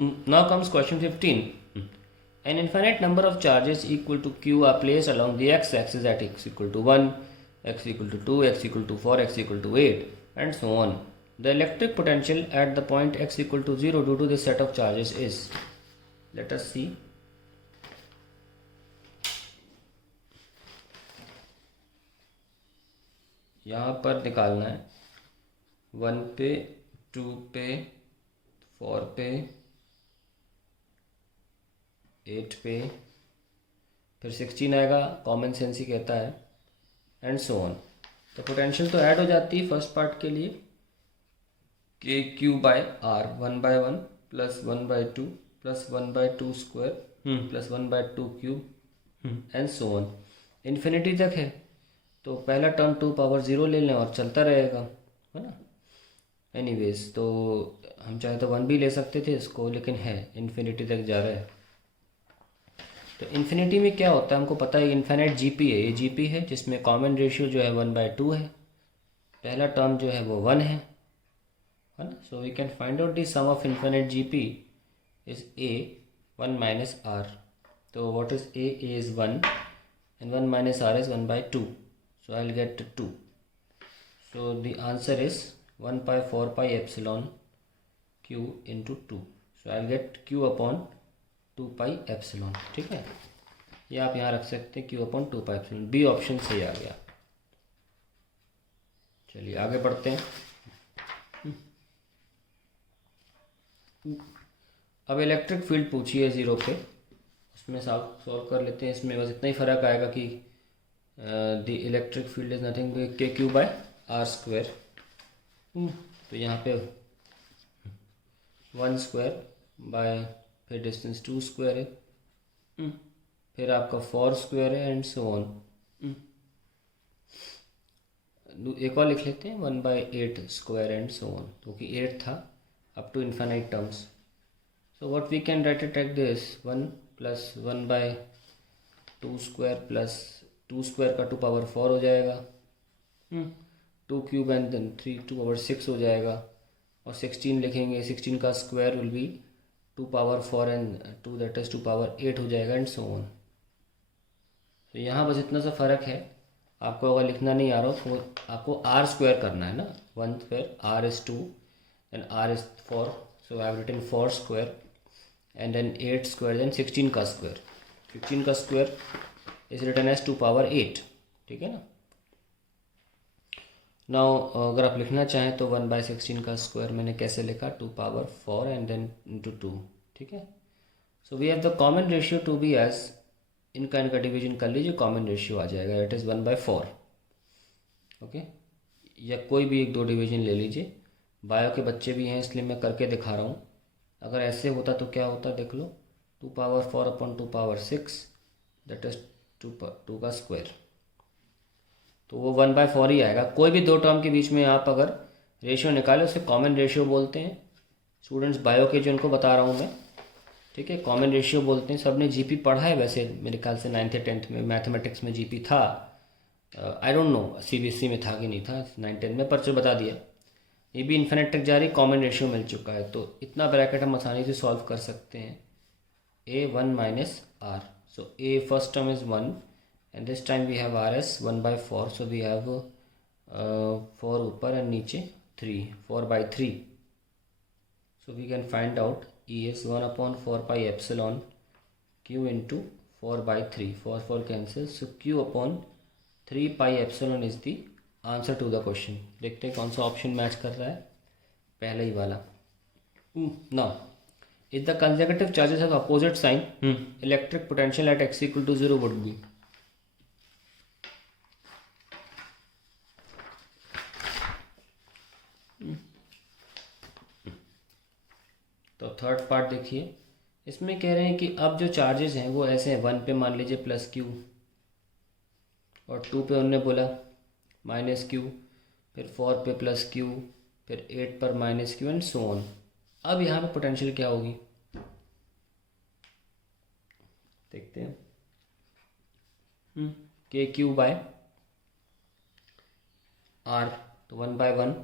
Now comes question 15. An infinite number of charges equal to q are placed along the x-axis at x equal to 1, x equal to 2, x equal to 4, x equal to 8, and so on. The electric potential at the point x equal to 0 due to this set of charges is. Let us see. यहाँ पर निकालना है 1 पे, 2 पे, 4 पे, 8 पे, फिर 16 आएगा, कॉमन सेंस ही कहता है, एंड सो ऑन. तो पोटेंशियल तो ऐड हो जाती है फर्स्ट पार्ट के लिए K Q by R 1/1 plus 1/2 plus 1/2 square plus 1/2 cube and so on. Infinity तक है तो पहला टर्म 2 पावर 0 ले लें और चलता रहेगा, है ना. एनीवेज तो हम चाहे तो 1 भी ले सकते थे इसको, लेकिन है इन्फिनिटी तक जा रहा है. तो इन्फिनिटी में क्या होता है हमको पता है, इन्फिनिट जीपी है. ये जीपी है जिसमें कॉमन रेशियो जो है 1/2 है, पहला टर्म जो है वो 1 है ना. So we can find out the sum of infinite GP is a 1 minus r. तो what is a is 1 and 1 minus r is 1/2. So I'll get 2. So the answer is 1 pi 4 pi epsilon q into 2. So I'll get q upon 2 pi epsilon. ठीक है, ये आप यहाँ रख सकते हैं q upon 2 pi epsilon. B option सही आ गया. चलिए आगे बढ़ते हैं. अब इलेक्ट्रिक फील्ड पूछिए 0 पे, उसमें सॉल्व कर लेते हैं. इसमें बस इतना ही फ़र्क आएगा कि the electric field is nothing के क्यू बाय आर स्क्वायर. तो यहाँ पे 1 स्क्वायर बाय फिर डिस्टेंस 2 स्क्वायर है, फिर आपका 4 स्क्वायर है एंड सो ऑन. एक और लिख लेते हैं 1/8 स्क्वायर एंड सो ऑन, क्योंकि 8 था up to infinite terms. So what we can write it like this, 1 plus 1/2 square plus 2 square का 2 पावर 4 हो जाएगा, 2 क्यूब एंड देन 3 2 पावर 6 हो जाएगा, और 16 लिखेंगे, 16 का square will be 2 power 4 and 2 that is 2 power 8 हो जाएगा एंड सो ऑन. तो यहाँ बस इतना सा फ़र्क है. आपको अगर लिखना नहीं आ रहा हो तो आपको आर स्क्वायर करना है ना. 1 square R is 2 and R is 4. So I have written 4 square and then 8 square then 16 का स्क्वायर. 16 का square is written as 2 power 8. ठीक है ना. नाउ अगर आप लिखना चाहें तो 1/16 का स्क्वायर मैंने कैसे लिखा, 2 पावर 4 एंड देन इंटू 2. ठीक है. So we have the common ratio to be as, इनका डिवीजन कर लीजिए, कॉमन रेशियो आ जाएगा, इट इज़ 1/4. ओके, या कोई भी एक दो डिवीजन ले लीजिए. बायो के बच्चे भी हैं इसलिए मैं करके दिखा रहा हूँ. अगर ऐसे होता तो क्या होता देख लो, 2 power 4 upon 2 power 6 that is 2 का स्क्वायर. तो वो 1/4 ही आएगा. कोई भी दो टर्म के बीच में आप अगर रेशियो निकालें उसे कॉमन रेशियो बोलते हैं. स्टूडेंट्स बायो के जो उनको बता रहा हूँ मैं, ठीक है, कॉमन रेशियो बोलते हैं. सब ने जीपी पढ़ा है वैसे मेरे ख्याल से 9th या 10th में मैथमेटिक्स में जीपी था. आई डोंट नो सीबीएसई में था कि नहीं था 9th 10th में, पर जो बता दिया. ये भी इन्फिनिट तक जा रही, कॉमन रेशियो मिल चुका है, तो इतना ब्रैकेट हम आसानी से सॉल्व कर सकते हैं. a 1 minus R. So a first term is 1 and this time we have R as 1/4. So we have 4 ऊपर एंड नीचे 3, 4/3. So we can find out e is 1/4 pi epsilon q into 4/3. 4 cancel, so q upon 3 pi epsilon is the answer to the question. देखते हैं कौन सा option match कर रहा है. पहला ही वाला. ना if the consecutive charges of opposite sign electric potential at x equal to 0 would be. तो थर्ड पार्ट देखिए. इसमें कह रहे हैं कि अब जो चार्जेस हैं वो ऐसे हैं. 1 पे मान लीजिए प्लस क्यू, और 2 पे उन्होंने बोला माइनस क्यू, फिर 4 पे प्लस क्यू, फिर 8 पर minus Q and so on. अब यहाँ पे पोटेंशियल क्या होगी देखते हैं. के क्यू बाय आर, तो 1/1,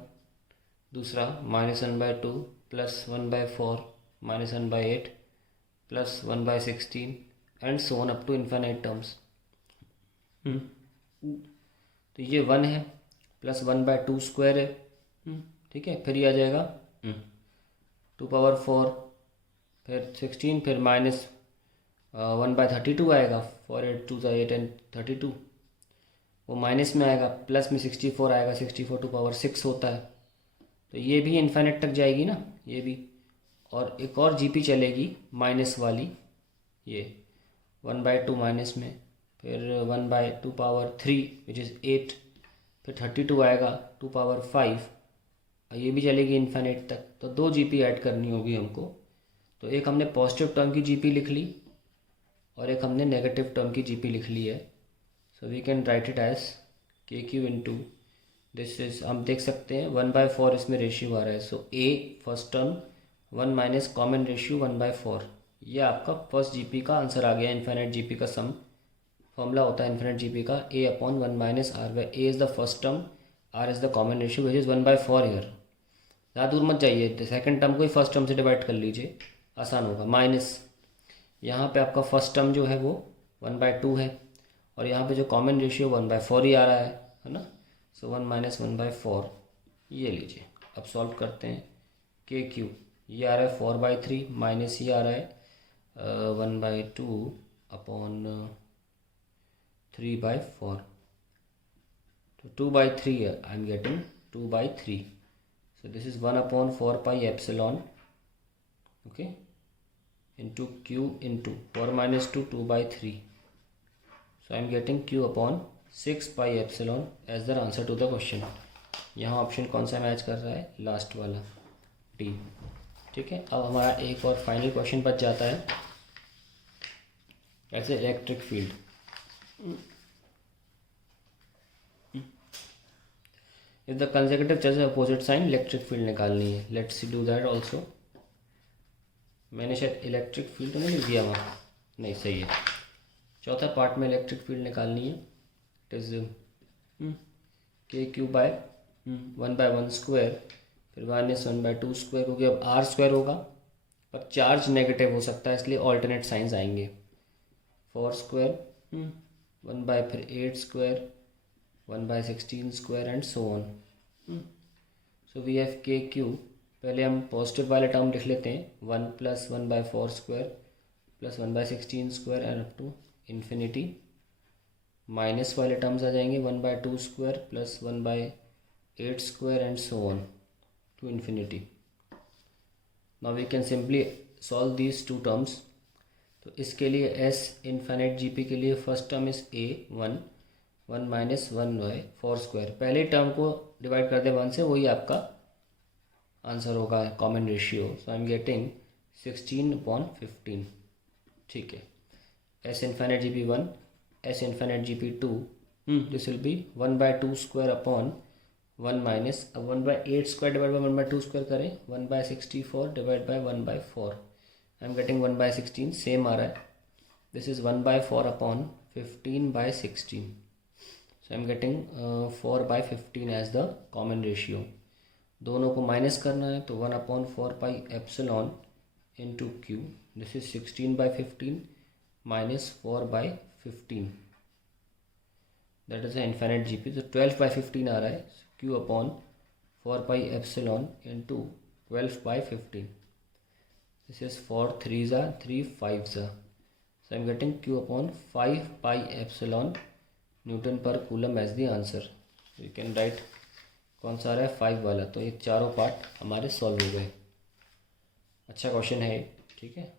दूसरा -1/2 plus 1/4 -1/8 plus 1/16 and so on up to infinite terms. तो ये 1 है प्लस 1/2 स्क्वायर है, ठीक है। फिर ये आ जाएगा 2^4, फिर 16, फिर माइनस 1/32 आएगा। 4 8 2 8 एंड 32, वो माइनस में आएगा, प्लस में 64 आएगा। 64 2^6 होता है, तो ये भी इन्फिनिट तक जाएगी ना, ये भी। और एक और जीपी चलेगी माइनस वाली, ये 1/2 माइनस में, फिर 1/2^3 विच इज़ 8, फिर 32 आएगा 2^5, ये भी चलेगी इन्फिनिट तक। तो 2 जीपी ऐड करनी होगी हमको। तो एक हमने पॉजिटिव टर्म की जीपी लिख ली और एक हमने नेगेटिव टर्म की जीपी लिख ली है। So we can write it as KQ into this is, हम देख सकते हैं 1/4 इसमें रेशियो आ रहा है। सो A first term 1 minus common ratio 1/4, ये आपका फर्स्ट जीपी का आंसर आ गया। इन्फिनिट जीपी का सम फॉर्मूला होता है इन्फिनिट जीपी का A/1 minus R, where A is the first term, R is the common ratio which is 1/4 year. ज़्यादा दूर मत जाइए, सेकंड टर्म को ही फर्स्ट टर्म से डिवाइड कर लीजिए, आसान होगा। माइनस यहाँ पे आपका फर्स्ट टर्म जो है वो 1/2 है, और यहाँ पे जो कॉमन रेशियो 1/4 ही आ रहा है ना। सो 1 माइनस 1/4 ये लीजिए। अब सॉल्व करते हैं। KQ ये आ रहा है 4/3 माइनस ये आ रहा है 1/2 अपॉन 3/4, तो 2/3 आई am getting 2/3। So this is 1/4π okay, into Q into 4 minus 2 2/3. So I am getting Q upon 6π as the answer to the question. यहाँ ऑप्शन कौन सा मैच कर रहा है? लास्ट वाला D, ठीक है। अब हमारा एक और फाइनल क्वेश्चन बच जाता है, ऐसे electric field. If the consecutive चेज अपोजिट साइन, इलेक्ट्रिक फील्ड निकालनी है। Let's do that also. मैंने शायद इलेक्ट्रिक फील्ड तो नहीं लिख दिया वहाँ, नहीं सही है। चौथा पार्ट में इलेक्ट्रिक फील्ड निकालनी है। इट इज़ KQ/1/1 स्क्वायर, फिर -1/2 स्क्वायर, क्योंकि अब R स्क्वायर होगा पर चार्ज नेगेटिव हो सकता है, इसलिए ऑल्टरनेट साइंस आएंगे। 4 square 1/8 square 1/16 square and so on. So we have KQ, पहले हम पॉजिटिव वाले टर्म लिख लेते हैं, 1 + 1/4 square plus 1/16 square and up to infinity. Minus वाले टर्म्स आ जाएंगे 1/2 square plus 1/8 square and so on to infinity. Now we can simply solve these two terms. तो इसके लिए S इन्फिनिट GP के लिए first term is A 1 minus 1/4 square. पहले term को डिवाइड कर दे 1 से, वही आपका आंसर होगा, common ratio. So I am getting 16/15, ठीक है। S infinite GP 1, S infinite GP 2, this will be 1/2 square upon 1 minus, अब 1/8 स्क्वायर डिवाइड बाई 1/2 स्क्वायर करें, 1/64 divide by 1/4, I am getting 1/16, same आ रहा है। This is 1/4 upon 15/16, so I am getting 4/15 as the common ratio। दोनों को minus करना है, तो 1/4π into Q, this is 16/15 minus 4/15, that is the infinite GP। तो 12/15 आ रहा है, Q upon 4π into 12/15, this is 4 3s are 3 5s are, so I am getting Q upon 5π newton पर coulomb as the answer. You can write कौन सा आ रहा है, 5 वाला। तो ये चारों पार्ट हमारे सॉल्व हो गए। अच्छा क्वेश्चन है, ठीक है।